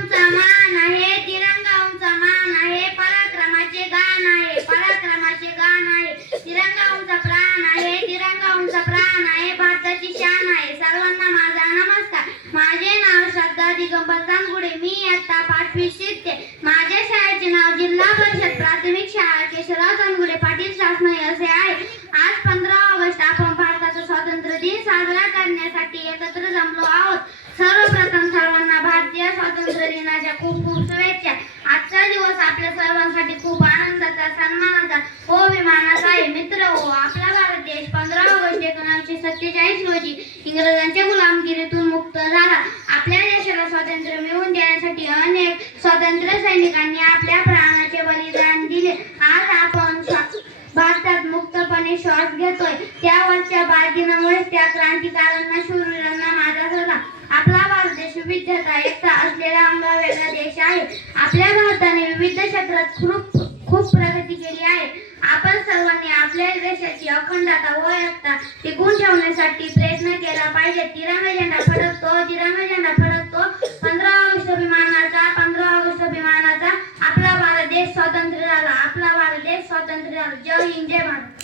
उंचा मान आहे तिरंगा उंचा मान आहे पराक्रमाचे गाण आहे पराक्रमाचे गाण आहे. तिरंगा उंचा प्राण आहे तिरंगा उंचा प्राण आहे भारताची शान आहे. सर्वांना माझा नमस्कार. माझे नाव श्रद्धा दिगंबर तांगुडे मी आता पाचवी शिकते माझ्या शाळेचे नाव जिल्हा परिषद प्राथमिक शाळा केशवराव तांगुडे पाटील शासनाई असे आहे. आज पंधरा ऑगस्ट आपण भारताचा स्वातंत्र्य दिन साजरा करण्यासाठी एकत्र जमलो आहोत. सर्व सर्वांना भारतीय स्वातंत्र्य दिनाच्या खूप खूप शुभेच्छा. आजचा दिवस आपल्या सर्वांसाठी खूप आनंदाचा सन्मानाचा हो विमानाचा आहे. मित्र हो आपला भारत देश पंधरा ऑगस्ट एकोणीसशे सत्तेचाळीस रोजी इंग्रजांच्या गुलामगिरीतून मुक्त झाला. आपल्या देशाला स्वातंत्र्य मिळवून देण्यासाठी अनेक स्वातंत्र्य सैनिकांनी आपल्या प्राणाचे बलिदान दिले. आज आपण भारतात मुक्तपणे श्वास घेतोय. त्या वर्षच्या बालदिनामुळेच त्या क्रांतिकारांना शूरांना मारत होता आपला भारत देश स्वायत्त असलेला आमचा वेगळा देश आहे. आपल्या भारताने विविध क्षेत्रात खूप खूप प्रगती केली आहे. आपण सर्वांनी आपल्या देशाची अखंडता व एकता टिकून ठेवण्यासाठी प्रयत्न केला पाहिजे. तिरंगा झेंडा फडकतो तिरंगा झेंडा फडकतो. पंधरा ऑगस्ट अभिमानाचा पंधरा ऑगस्ट अभिमानाचा आपला भारत देश स्वतंत्र झाला. आपला भारत देश स्वतंत्र झाला. जय हिंद जय भारत.